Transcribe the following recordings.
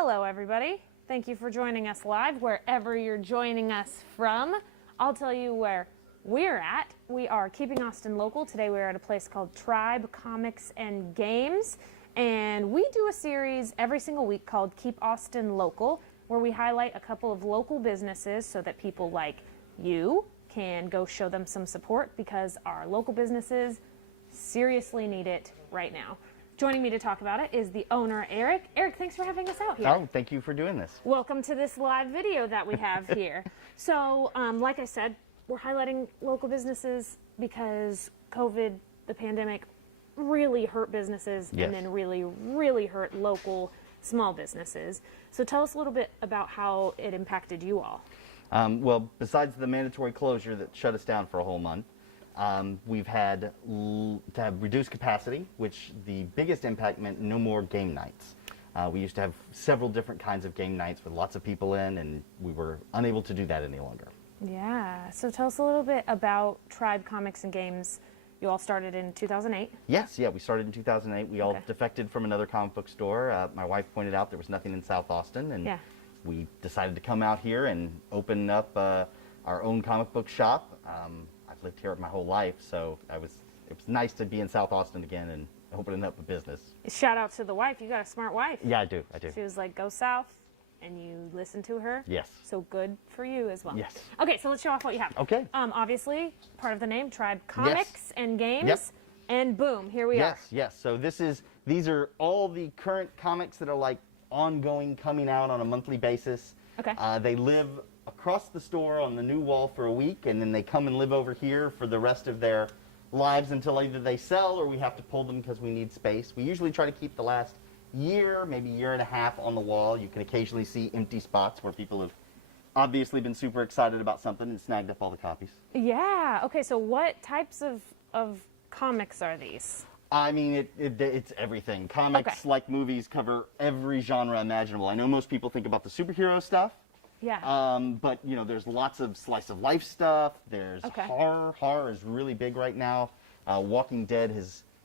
Hello, everybody. Thank you for joining us live, wherever you're joining us from. I'll tell you where we're at. We are keeping Austin local. Today we're at a place called Tribe Comics and Games, and we do a series every single week called Keep Austin Local, where we highlight a couple of local businesses so that people like you can go show them some support, because our local businesses seriously need it right now. Joining me to talk about it is the owner, Eric. Eric, thanks for having us out here. Oh, thank you for doing this. Welcome to this live video that we have here. So, like I said, we're highlighting local businesses because COVID, the pandemic, really hurt businesses. Yes. And then really hurt local small businesses. So tell us a little bit about how it impacted you all. Well, besides the mandatory closure that shut us down for a whole month, we've had to have reduced capacity, which the biggest impact meant no more game nights. We used to have several different kinds of game nights with lots of people in, and we were unable to do that any longer. Yeah, so tell us a little bit about Tribe Comics and Games. You all started in 2008? Yes, yeah, we started in 2008. We all defected from another comic book store. My wife pointed out there was nothing in South Austin, and we decided to come out here and open up our own comic book shop. I've lived here my whole life, so it was nice to be in South Austin again and opening up a business. Shout out to the wife. You got a smart wife. Yeah, I do. She was like, go south, and you listened to her. Yes. So good for you as well. Yes. Okay, so let's show off what you have. Okay. Obviously, part of the name, Tribe Comics and Games. Yep. And boom, here we are. Yes. So these are all the current comics that are like ongoing, coming out on a monthly basis. Okay. They live across the store on the new wall for a week, and then they come and live over here for the rest of their lives until either they sell or we have to pull them because we need space. We usually try to keep the last year, maybe year and a half on the wall. You can occasionally see empty spots where people have obviously been super excited about something and snagged up all the copies. Yeah. Okay, so what types of comics are these? I mean, it's everything. Comics, like movies, cover every genre imaginable. I know most people think about the superhero stuff. Yeah. But, you know, there's lots of slice of life stuff. There's horror. Horror is really big right now. Walking Dead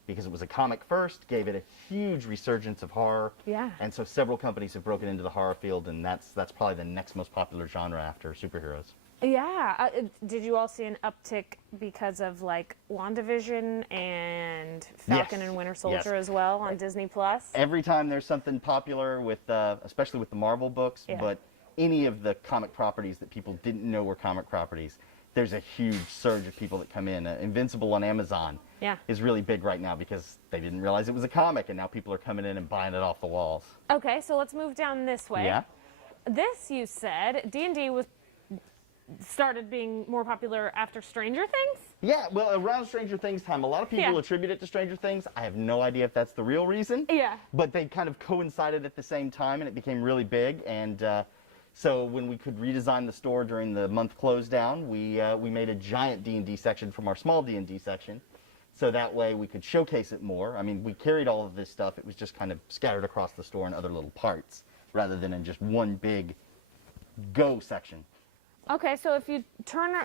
because it was a comic first, gave it a huge resurgence of horror. Yeah. And so several companies have broken into the horror field, and that's probably the next most popular genre after superheroes. Yeah. Did you all see an uptick because of like WandaVision and Falcon and Winter Soldier as well on Disney Plus? Every time there's something popular with, especially with the Marvel books, but any of the comic properties that people didn't know were comic properties, there's a huge surge of people that come in. Invincible on Amazon is really big right now because they didn't realize it was a comic, and now people are coming in and buying it off the walls. Okay, so let's move down this way. Yeah. This, you said, D&D started being more popular after Stranger Things? Yeah, well, around Stranger Things time, a lot of people attribute it to Stranger Things. I have no idea if that's the real reason. Yeah. But they kind of coincided at the same time, and it became really big. And so when we could redesign the store during the month close down, we made a giant D&D section from our small D&D section. So that way we could showcase it more. I mean, we carried all of this stuff. It was just kind of scattered across the store in other little parts, rather than in just one big go section. Okay, so if you turn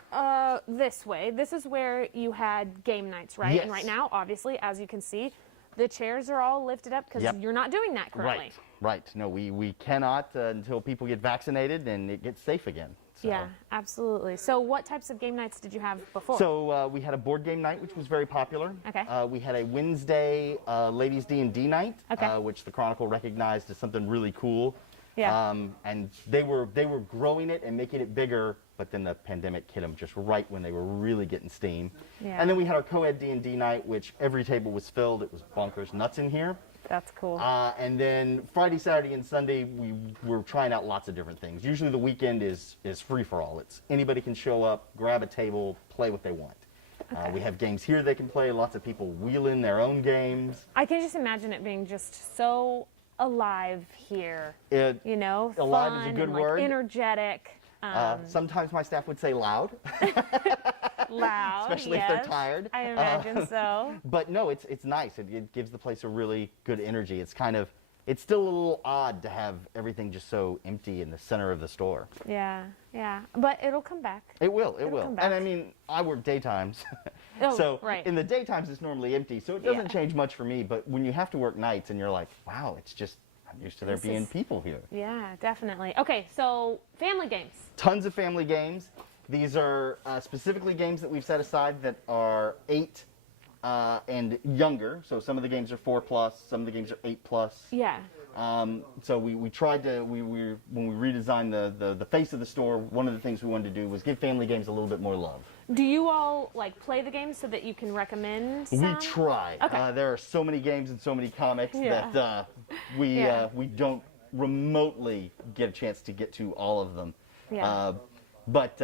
this way, this is where you had game nights, right? Yes. And right now, obviously, as you can see, the chairs are all lifted up because you're not doing that currently. Right. No, we cannot until people get vaccinated and it gets safe again. So. Yeah, absolutely. So what types of game nights did you have before? So we had a board game night, which was very popular. Okay. We had a Wednesday ladies D&D night, which the Chronicle recognized as something really cool. Yeah. And they were growing it and making it bigger, but then the pandemic hit them just right when they were really getting steam. Yeah. And then we had our co-ed D&D night, which every table was filled. It was bonkers nuts in here. That's cool. And then Friday, Saturday, and Sunday, we were trying out lots of different things. Usually the weekend is free for all. It's anybody can show up, grab a table, play what they want. Okay. We have games here they can play. Lots of people wheel in their own games. I can just imagine it being just so alive here. You know, alive fun is a good and, word. Energetic. Sometimes my staff would say loud. Loud, especially if they're tired. I imagine so. But no, it's nice. It gives the place a really good energy. It's still a little odd to have everything just so empty in the center of the store. Yeah, but it'll come back. It will. Come back. And I mean, I work daytimes, so in the daytimes it's normally empty, so it doesn't change much for me. But when you have to work nights and you're like, wow, it's just I'm used to there being people here. Yeah, definitely. Okay, so family games. Tons of family games. These are specifically games that we've set aside that are 8 and younger. So some of the games are 4+, some of the games are 8+. Yeah. So we tried to, when we redesigned the face of the store, one of the things we wanted to do was give family games a little bit more love. Do you all like play the games so that you can recommend some? We try. Okay. There are so many games and so many comics that we don't remotely get a chance to get to all of them. Yeah. But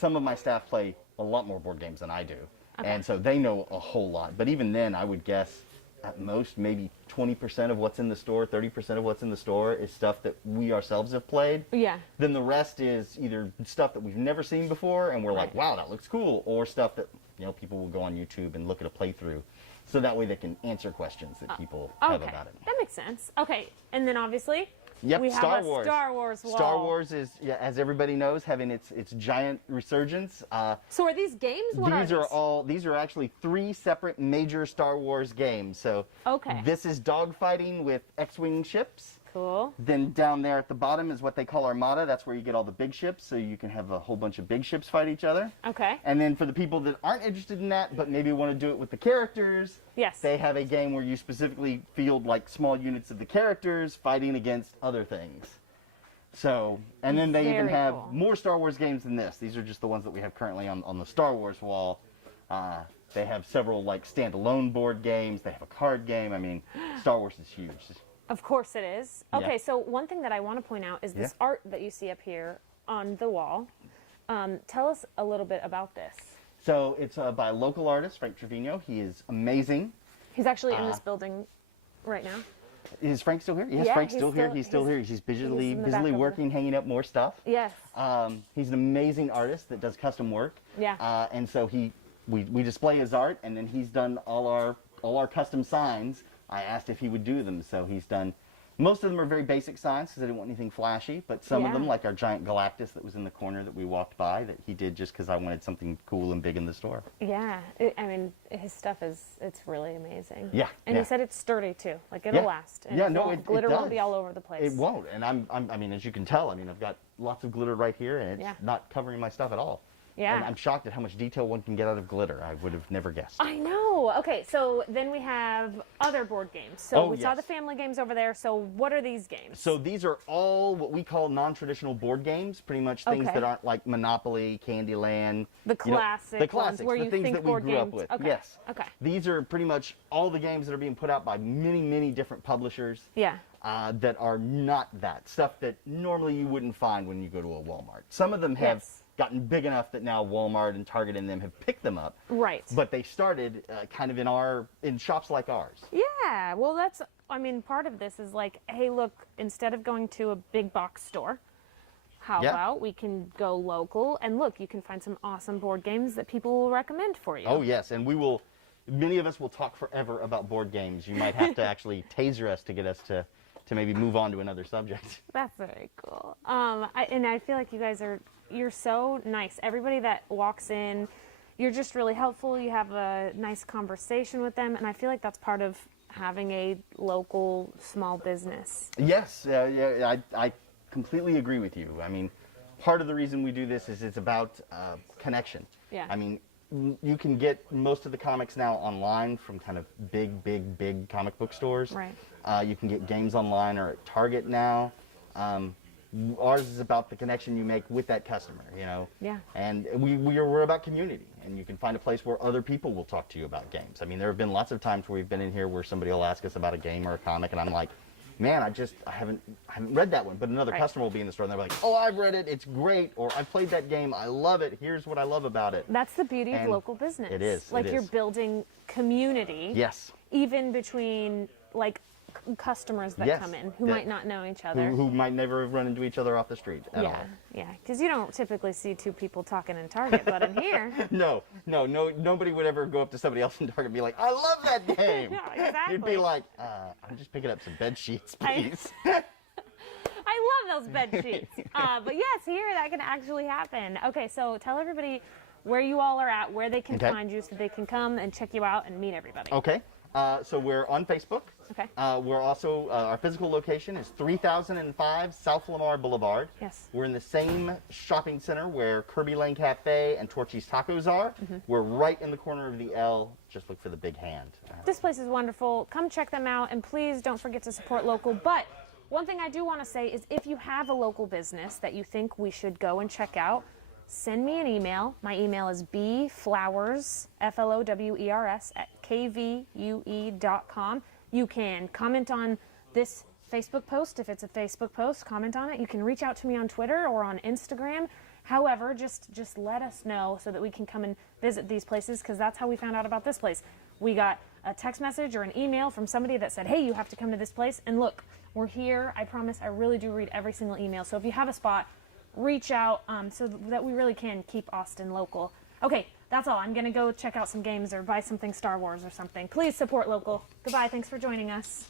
some of my staff play a lot more board games than I do, and so they know a whole lot. But even then, I would guess at most maybe 20% of what's in the store, 30% of what's in the store is stuff that we ourselves have played. Yeah. Then the rest is either stuff that we've never seen before and we're like, wow, that looks cool, or stuff that, you know, people will go on YouTube and look at a playthrough, so that way they can answer questions that people have about it. That makes sense. Okay, and then obviously Yep, we have Star a Wars. Star Wars wall. Star Wars is, as everybody knows, having its giant resurgence. So are these games? What These are actually 3 separate major Star Wars games. So this is dogfighting with X-wing ships. Cool. Then down there at the bottom is what they call Armada. That's where you get all the big ships, so you can have a whole bunch of big ships fight each other. Okay. And then for the people that aren't interested in that, but maybe want to do it with the characters, they have a game where you specifically field like small units of the characters fighting against other things. So, and then they even have more Star Wars games than this. These are just the ones that we have currently on the Star Wars wall. They have several like standalone board games. They have a card game. I mean, Star Wars is huge. Of course it is. Okay, so one thing that I want to point out is this art that you see up here on the wall. Tell us a little bit about this. So it's by a local artist, Frank Trevino. He is amazing. He's actually in this building right now. Is Frank still here? Yes, Frank's still here. He's still here. He's busily working, hanging up more stuff. Yes. He's an amazing artist that does custom work. Yeah. And so we display his art, and then he's done all our custom signs. I asked if he would do them, so he's done. Most of them are very basic signs because I didn't want anything flashy, but some of them, like our giant Galactus that was in the corner that we walked by, that he did just because I wanted something cool and big in the store. Yeah, I mean, his stuff it's really amazing. Yeah. And he said it's sturdy too, like it'll last. And glitter won't be all over the place. It won't, and I mean, as you can tell, I mean, I've got lots of glitter right here, and it's not covering my stuff at all. Yeah. And I'm shocked at how much detail one can get out of glitter. I would have never guessed. I know. Okay, so then we have other board games. So we saw the family games over there. So what are these games? So these are all what we call non-traditional board games, pretty much things that aren't like Monopoly, Candyland. The classic the classics, ones where the you things think that we board grew games. up with. Okay. Yes. Okay. These are pretty much all the games that are being put out by many, many different publishers. Yeah. That are not that. Stuff that normally you wouldn't find when you go to a Walmart. Some of them have gotten big enough that now Walmart and Target and them have picked them up. Right. But they started kind of in shops like ours. Yeah. Well, I mean, part of this is like, hey, look, instead of going to a big box store, how about we can go local and look, you can find some awesome board games that people will recommend for you. Oh, yes. And many of us will talk forever about board games. You might have to actually taser us to get us to maybe move on to another subject. That's very cool. And I feel like you guys you're so nice. Everybody that walks in, you're just really helpful. You have a nice conversation with them, and I feel like that's part of having a local small business. Yes, I completely agree with you. I mean, part of the reason we do this is it's about connection. Yeah. I mean, you can get most of the comics now online from kind of big comic book stores. Right. You can get games online or at Target now. Ours is about the connection you make with that customer, you know. Yeah. And we're about community, and you can find a place where other people will talk to you about games. I mean, there have been lots of times where we've been in here where somebody will ask us about a game or a comic, and I'm like, man, I haven't read that one. But another customer will be in the store and they're like, oh, I've read it, it's great, or I've played that game, I love it, here's what I love about it. That's the beauty of local business. It is. Like you're building community. Yes. Even between like customers that come in who might not know each other. Who might never have run into each other off the street at all. Yeah, because you don't typically see two people talking in Target, but in here. No, nobody would ever go up to somebody else in Target and be like, I love that game. Yeah, exactly. You'd be like, I'm just picking up some bed sheets, please. I love those bed sheets. But yes, here that can actually happen. Okay, so tell everybody where you all are at, where they can find you so they can come and check you out and meet everybody. Okay. So we're on Facebook. Okay. We're also, our physical location is 3005 South Lamar Boulevard. Yes. We're in the same shopping center where Kirby Lane Cafe and Torchy's Tacos are. We're right in the corner of the L. Just look for the big hand. This place is wonderful. Come check them out, and please don't forget to support local. But one thing I do want to say is if you have a local business that you think we should go and check out, send me an email. My email is bflowers, Flowers, at kvue.com. You can comment on this Facebook post. If it's a Facebook post, comment on it. You can reach out to me on Twitter or on Instagram. However, just let us know so that we can come and visit these places, because that's how we found out about this place. We got a text message or an email from somebody that said, hey, you have to come to this place. And look, we're here. I promise I really do read every single email. So if you have a spot, reach out so that we really can keep Austin local. Okay, that's all. I'm going to go check out some games or buy something Star Wars or something. Please support local. Goodbye. Thanks for joining us.